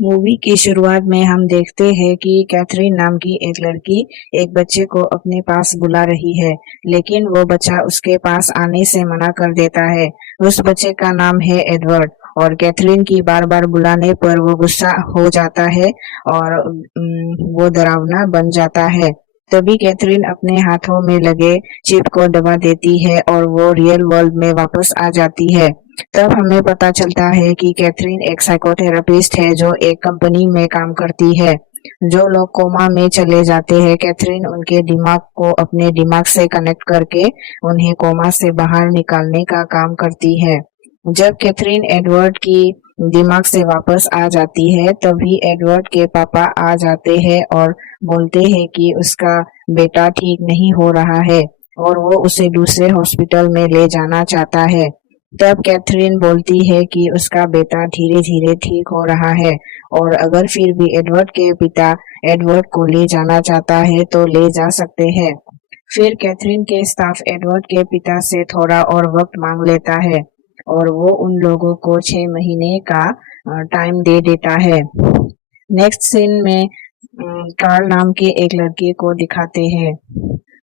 Movie की शुरुआत में हम देखते हैं कि कैथरीन नाम की एक लड़की एक बच्चे को अपने पास बुला रही है, लेकिन वो बच्चा उसके पास आने से मना कर देता है। उस बच्चे का नाम है एडवर्ड और कैथरीन की बार-बार बुलाने पर वो गुस्सा हो जाता है और वो डरावना बन जाता है। तभी कैथरीन अपने हाथों में लगे चिप को दबा देती है और वो रियल वर्ल्ड में वापस आ जाती है। तब हमें पता चलता है कि कैथरीन एक साइकोथेरेपिस्ट है जो एक कंपनी में काम करती है। जो लोग कोमा में चले जाते हैं, कैथरीन उनके दिमाग को अपने दिमाग से कनेक्ट करके उन्हें कोमा से बाहर निकालने का काम करती है। जब कैथरीन एडवर्ड की दिमाग से वापस आ जाती है, तभी एडवर्ड के पापा आ जाते हैं और बोलते हैं कि उसका बेटा ठीक नहीं हो रहा है और वो उसे दूसरे हॉस्पिटल में ले जाना चाहता है। तब कैथरीन बोलती है कि उसका बेटा धीरे-धीरे ठीक हो रहा है और अगर फिर भी एडवर्ड के पिता एडवर्ड को ले जाना चाहता है तो ले जा सकते हैं। फिर कैथरीन के स्टाफ एडवर्ड के पिता से थोड़ा और वक्त मांग लेता है और वो उन लोगों को 6 महीने का टाइम दे देता है। नेक्स्ट सीन में कार्ल नाम के एक लड़के को दिखाते हैं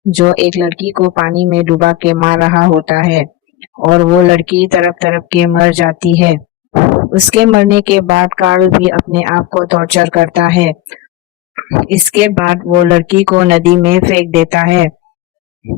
जो एक लड़की को पानी में डुबा के मार रहा होता है और वो लड़की तड़प तड़प के मर जाती है। उसके मरने के बाद कार्ल भी अपने आप को टॉर्चर करता है। इसके बाद वो लड़की को नदी में फेंक देता है।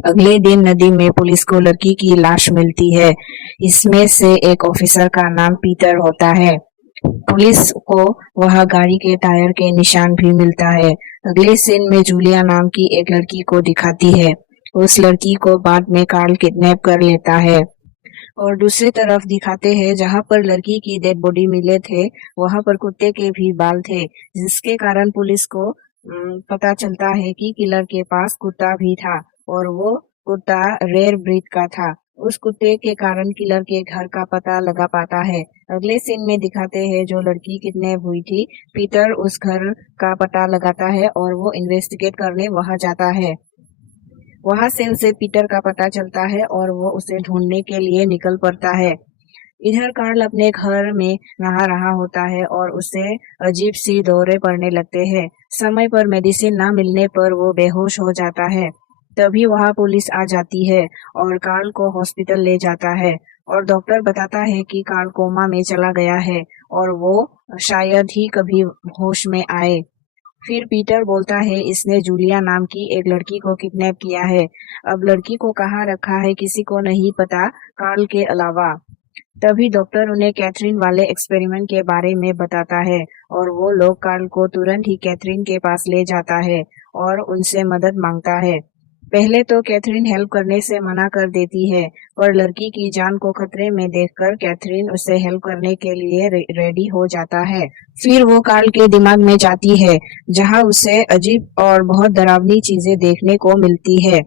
अगले दिन नदी में पुलिस को लड़की की लाश मिलती है। इसमें से एक ऑफिसर का नाम पीटर होता है। पुलिस को वह गाड़ी के टायर के निशान भी मिलता है। अगले सीन में जूलिया नाम की एक लड़की को दिखाती है। उस लड़की को बाद में कार्ल किडनैप कर लेता है और दूसरी तरफ दिखाते हैं जहां पर लड़की की डेड बॉडी मिले थे, वहां पर कुत्ते के भी बाल थे, जिसके कारण पुलिस को पता चलता है कि किलर के पास कुत्ता भी था और वो कुत्ता रेयर ब्रीड का था। उस कुत्ते के कारण किलर के घर का पता लगा पाता है। अगले सीन में दिखाते हैं जो लड़की किडनैप हुई थी, पीटर उस घर का पता लगाता है और वो इन्वेस्टिगेट करने वहां जाता है। वहां से उसे पीटर का पता चलता है और वो उसे ढूंढने के लिए निकल पड़ता है। इधर कार्ल अपने घर में नहा रहा होता है और उसे अजीब सी दौरे पड़ने लगते हैं। समय पर मेडिसिन ना मिलने पर वो बेहोश हो जाता है। तभी वहां पुलिस आ जाती है और कार्ल को हॉस्पिटल ले जाता है और डॉक्टर बताता है कि कार्ल कोमा में चला गया है और वो शायद ही कभी होश में आए। फिर पीटर बोलता है इसने जूलिया नाम की एक लड़की को किडनैप किया है। अब लड़की को कहाँ रखा है किसी को नहीं पता, कार्ल के अलावा। तभी डॉक्टर उन्हें कैथरीन वाले एक्सपेरिमेंट के बारे में बताता है और वो लोग कार्ल को तुरंत ही कैथरीन के पास ले जाता है और उनसे मदद मांगता है। पहले तो कैथरीन हेल्प करने से मना कर देती है, पर लड़की की जान को खतरे में देखकर कैथरीन उसे हेल्प करने के लिए रेडी हो जाता है। फिर वो कार्ल के दिमाग में जाती है, जहां उसे अजीब और बहुत डरावनी चीजें देखने को मिलती है।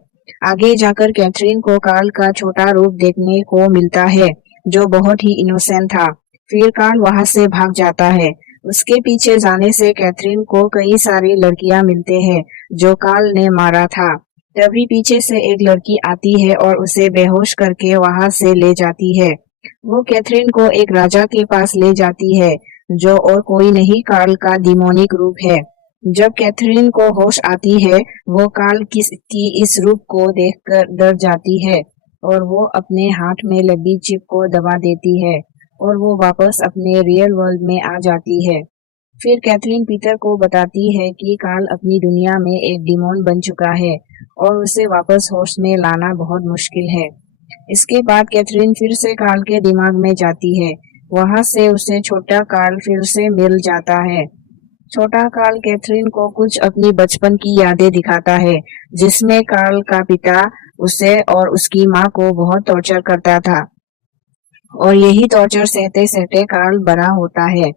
आगे जाकर कैथरीन को कार्ल का छोटा रूप देखने को मिलता है, जो बहुत ही इनोसेंट था। फिर कार्ल वहां से भाग जाता है। उसके पीछे जाने से कैथरीन को कई सारी लड़कियां मिलते हैं जो कार्ल ने मारा था। तभी पीछे से एक लड़की आती है और उसे बेहोश करके वहां से ले जाती है। वो कैथरीन को एक राजा के पास ले जाती है, जो और कोई नहीं कार्ल का डिमोनिक रूप है। जब कैथरीन को होश आती है, वो कार्ल की इस रूप को देखकर डर जाती है और वो अपने हाथ में लगी चिप को दबा देती है और वो वापस अपने रियल वर्ल्ड में आ जाती है। फिर कैथरीन पीटर को बताती है कि कार्ल अपनी दुनिया में एक डिमोन बन चुका है और उसे वापस होश में लाना बहुत मुश्किल है। इसके बाद कैथरीन फिर से कार्ल के दिमाग में जाती है। वहां से उसे छोटा कार्ल फिर से मिल जाता है। छोटा कार्ल कैथरीन को कुछ अपनी बचपन की यादें दिखाता है, जिसमें कार्ल का पिता उसे और उसकी माँ को बहुत टॉर्चर करता था और यही टॉर्चर सहते सहते कार्ल बड़ा होता है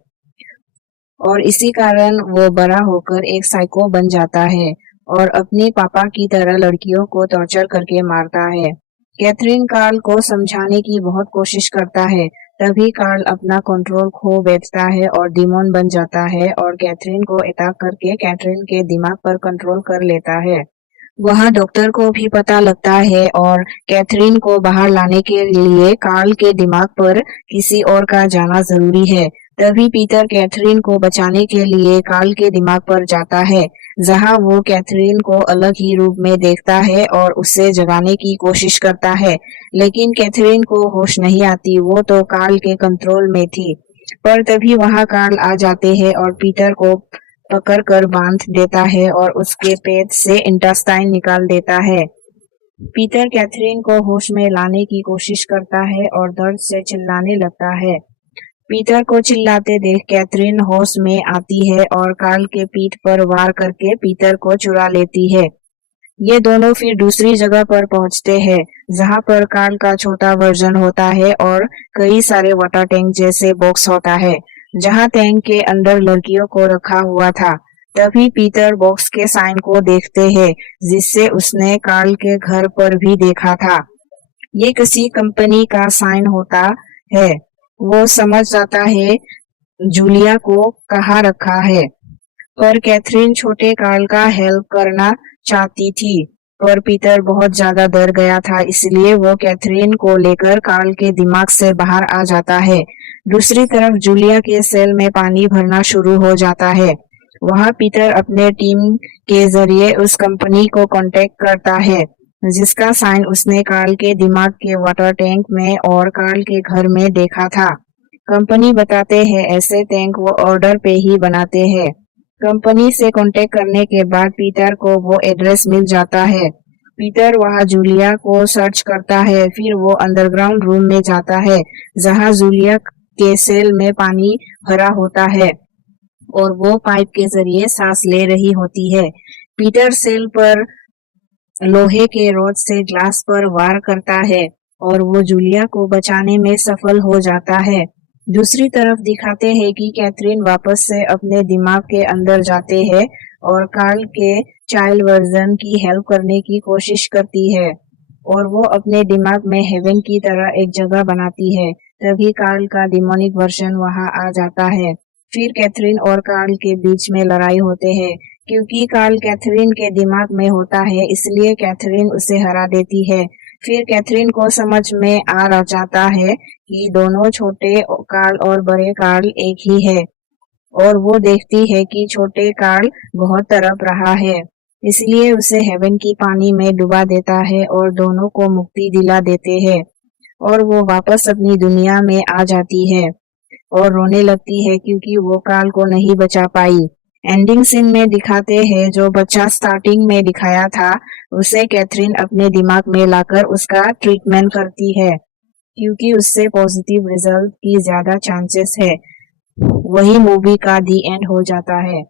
और इसी कारण वो बड़ा होकर एक साइको बन जाता है और अपने पापा की तरह लड़कियों को टॉर्चर करके मारता है। कैथरीन कार्ल को समझाने की बहुत कोशिश करता है, तभी कार्ल अपना कंट्रोल खो बैठता है और डिमोन बन जाता है और कैथरीन को अटैक करके कैथरीन के दिमाग पर कंट्रोल कर लेता है। वहाँ डॉक्टर को भी पता लगता है और कैथरीन को बाहर लाने के लिए कार्ल के दिमाग पर किसी और का जाना जरूरी है। तभी पीटर कैथरीन को बचाने के लिए कार्ल के दिमाग पर जाता है, जहां वो कैथरीन को अलग ही रूप में देखता है और उसे जगाने की कोशिश करता है, लेकिन कैथरीन को होश नहीं आती, वो तो कार्ल के कंट्रोल में थी। पर तभी वहां कार्ल आ जाते हैं और पीटर को पकड़कर बांध देता है और उसके पेट से इंटेस्टाइन निकाल देता है। पीटर कैथरीन को होश में लाने की कोशिश करता है और दर्द से चिल्लाने लगता है। पीटर को चिल्लाते देख कैथरीन होश में आती है और कार्ल के पीठ पर वार करके पीटर को चुरा लेती है। ये दोनों फिर दूसरी जगह पर पहुंचते हैं, जहां पर कार्ल का छोटा वर्जन होता है और कई सारे वाटर टैंक जैसे बॉक्स होता है, जहां टैंक के अंदर लड़कियों को रखा हुआ था। तभी पीटर बॉक्स के साइन को देखते हैं, जिससे उसने कार्ल के घर पर भी देखा था। ये किसी कंपनी का साइन होता है। वो समझ जाता है जूलिया को कहाँ रखा है, पर कैथरीन छोटे कार्ल का हेल्प करना चाहती थी, पर पीटर बहुत ज्यादा डर गया था, इसलिए वो कैथरीन को लेकर कार्ल के दिमाग से बाहर आ जाता है। दूसरी तरफ जूलिया के सेल में पानी भरना शुरू हो जाता है। वहां पीटर अपने टीम के जरिए उस कंपनी को कांटेक्ट करता है, जिसका साइन उसने कार्ल के दिमाग के वाटर टैंक में और कार्ल के घर में देखा था। कंपनी बताते हैं ऐसे टैंक वो ऑर्डर पे ही बनाते हैं। कंपनी से कांटेक्ट करने के बाद पीटर को वो एड्रेस मिल जाता है। पीटर वहां जूलिया को सर्च करता है, फिर वो अंडरग्राउंड रूम में जाता है, जहां जूलिया के सेल में पानी भरा होता है और वो पाइप के जरिए सांस ले रही होती है। पीटर सेल पर लोहे के रॉड से ग्लास पर वार करता है और वो जूलिया को बचाने में सफल हो जाता है। दूसरी तरफ दिखाते हैं कि कैथरीन वापस से अपने दिमाग के अंदर जाते हैं और कार्ल के चाइल्ड वर्जन की हेल्प करने की कोशिश करती है और वो अपने दिमाग में हेवन की तरह एक जगह बनाती है। तभी कार्ल का डिमोनिक वर्जन वहां आ जाता है। फिर कैथरीन और कार्ल के बीच में लड़ाई होते हैं। क्योंकि कार्ल कैथरीन के दिमाग में होता है, इसलिए कैथरीन उसे हरा देती है। फिर कैथरीन को समझ में आ जाता है कि दोनों छोटे कार्ल और बड़े कार्ल एक ही है, और वो देखती है कि छोटे कार्ल बहुत तड़प रहा है, इसलिए उसे हेवन की पानी में डुबा देता है और दोनों को मुक्ति दिला देते हैं और वो वापस अपनी दुनिया में आ जाती है और रोने लगती है क्योंकि वो कार्ल को नहीं बचा पाई। एंडिंग सीन में दिखाते हैं जो बच्चा स्टार्टिंग में दिखाया था, उसे कैथरीन अपने दिमाग में लाकर उसका ट्रीटमेंट करती है, क्योंकि उससे पॉजिटिव रिजल्ट की ज्यादा चांसेस है। वही मूवी का दी एंड हो जाता है।